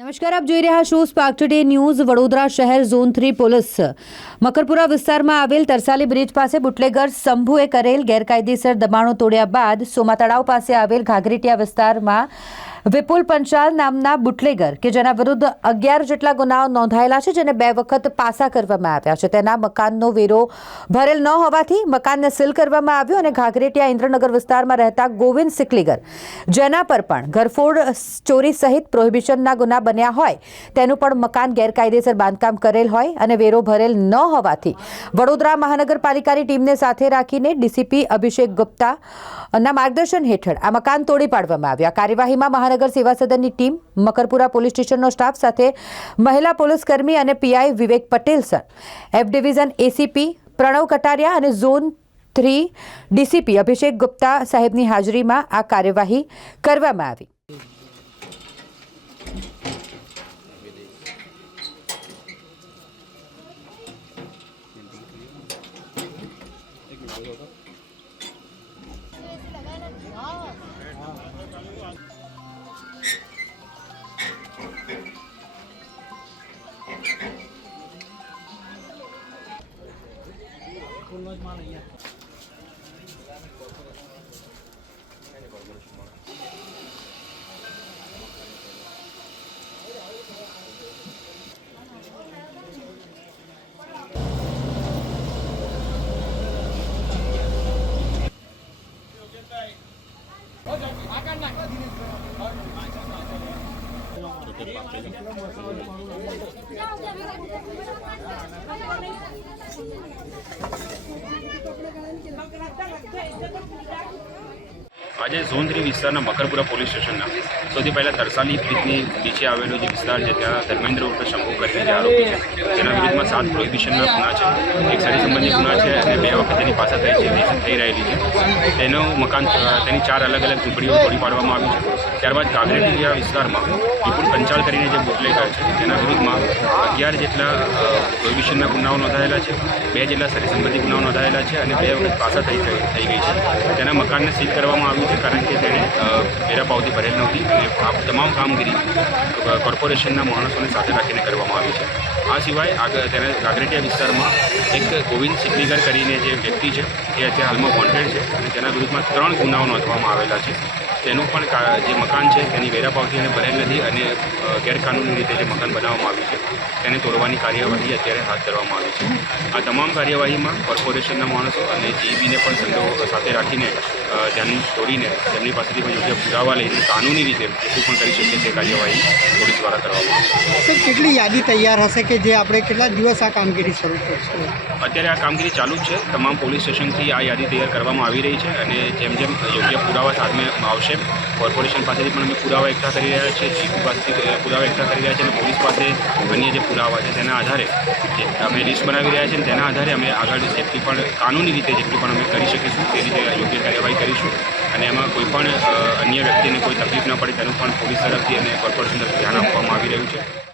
નમસ્કાર, આપ જોઈ રહ્યા છો સ્પાર્ક ટુડે ન્યૂઝ. વડોદરા શહેર ઝોન 3 પોલીસ મકરપુરા વિસ્તારમાં આવેલ તરસાલી બ્રિજ પાસે બુટલેગર શંભુએ કરેલ ગેરકાયદેસર દબાણો તોડ્યા બાદ સોમા તળાવ પાસે આવેલ ઘાઘરીટિયા વિસ્તારમાં વિપુલ પંચાલ નામના બુટલેગર કે જેના વિરુદ્ધ 11 જેટલા ગુનાઓ નોંધાયેલા છે, જેને 2 વખત પાસા કરવામાં આવ્યા છે. તેના મકાનનો વેરો ભરેલ ન હોવાથી મકાનને સીલ કરવામાં આવ્યો અને ઘાઘરીટિયા ઇન્દ્રનગર વિસ્તારમાં રહેતા ગોવિંદ સિકલીગર, જેના પર પણ ઘરફોડ, ચોરી સહિત પ્રોહિબિશનના ગુના બન્યા હોય, તેનું પણ મકાન ગેરકાયદેસર બાંધકામ કરેલ હોય અને વેરો ભરેલ ન હોવાથી વડોદરા મહાનગરપાલિકાની ટીમને સાથે રાખીને ડીસીપી અભિષેક ગુપ્તાના માર્ગદર્શન હેઠળ આ મકાન તોડી પાડવામાં આવ્યા. કાર્યવાહીમાં મહાનગર સેવા સદનની ટીમ, મકરપુરા પોલીસ સ્ટેશનનો સ્ટાફ સાથે મહિલા પોલીસ કર્મી અને PI Vivek Patel sir, F division ACP Pranav Kataria અને ઝોન 3 ડીસીપી અભિષેક ગુપ્તા સાહેબની હાજરીમાં આ કાર્યવાહી કરવામાં આવી. આજે ઝોન 3 વિસ્તારના મકરપુરા પોલીસ સ્ટેશનના સૌથી પહેલાં તરસાલી બ્રિજની નીચે આવેલો જે વિસ્તાર છે, ત્યાં ધર્મેન્દ્ર ઉર્ફે શંભુ કરીને જે આરોપી છે, તેના વિરુદ્ધમાં 7 પ્રોહિબિશનના ગુના છે, એક સરી સંબંધી ગુના છે અને 2 વખત તેની પાછા થઈ રહેલી છે. તેનું મકાન, તેની 4 અલગ અલગ ઝૂંપડીઓ તોડી પાડવામાં આવી છે. ત્યારબાદ ઘાઘરેટિયા વિસ્તારમાં વિપુલ પંચાલ કરીને જે બુટલેગર છે, તેના વિરુદ્ધમાં 11 જેટલા પ્રોહિબિશનના ગુનાઓ નોંધાયેલા છે, 2 જેટલા સરી સંબંધી ગુનાઓ નોંધાયેલા છે અને 2 વખત પાછા થઈ ગઈ છે. તેના મકાનને સીલ કરવામાં આવ્યું છે કારણ કે તેણે વેરા પાવતી ભરેલ નહોતી અને આ તમામ કામગીરી કોર્પોરેશનના માણસોને સાથે રાખીને કરવામાં આવી છે. આ સિવાય આગળ તેને ઘાઘરેટિયા વિસ્તારમાં એક ગોવિંદ સિકલીગર કરીને જે વ્યક્તિ છે, એ અત્યારે હાલમાં વોન્ટેડ છે અને તેના વિરુદ્ધમાં 3 ગુનાઓ નોંધવામાં આવેલા છે. તેનું પણ જે મકાન છે તેની વેરા પાવતી એને ભરેલ નથી અને ગેરકાનૂની રીતે જે મકાન બનાવવામાં આવ્યું છે તેને તોડવાની કાર્યવાહી અત્યારે હાથ ધરવામાં આવી છે. આ તમામ કાર્યવાહીમાં કોર્પોરેશનના માણસો અને જીઈબીને પણ સંડો સાથે રાખીને ધ્યાન તોડીને તેમની પાસેથી પણ યોગ્ય પુરાવા લઈને કાનૂની રીતે શું પણ કરી શકીએ તે કાર્યવાહી પોલીસ દ્વારા કરવામાં આવશે. સર, કેટલી યાદી તૈયાર હશે કે જે આપણે કેટલા દિવસ આ કામગીરી શરૂ કરશું? અત્યારે આ કામગીરી ચાલુ જ છે. તમામ પોલીસ સ્ટેશનથી આ યાદી તૈયાર કરવામાં આવી રહી છે અને જેમ જેમ યોગ્ય પુરાવા સામે આવશે, કોર્પોરેશન પાસેથી પણ અમે પુરાવા એકઠા કરી રહ્યા છીએ, જીપી પાસેથી પુરાવા એકઠા કરી રહ્યા છીએ અને પોલીસ પાસે અન્ય જે પુરાવા છે તેના આધારે જે અમે લિસ્ટ બનાવી રહ્યા છીએ અને તેના આધારે અમે આગળ જેટલી પણ કાનૂની રીતે જેટલી પણ અમે કરી શકીશું તે રીતે યોગ્ય કાર્યવાહી કરીશું અને એમાં કોઈ પણ અન્ય વ્યક્તિને કોઈ તકલીફ ન પડે તેનું પણ પોલીસ તરફથી અને કોર્પોરેશન તરફથી ધ્યાન આપવામાં આવી રહ્યું છે.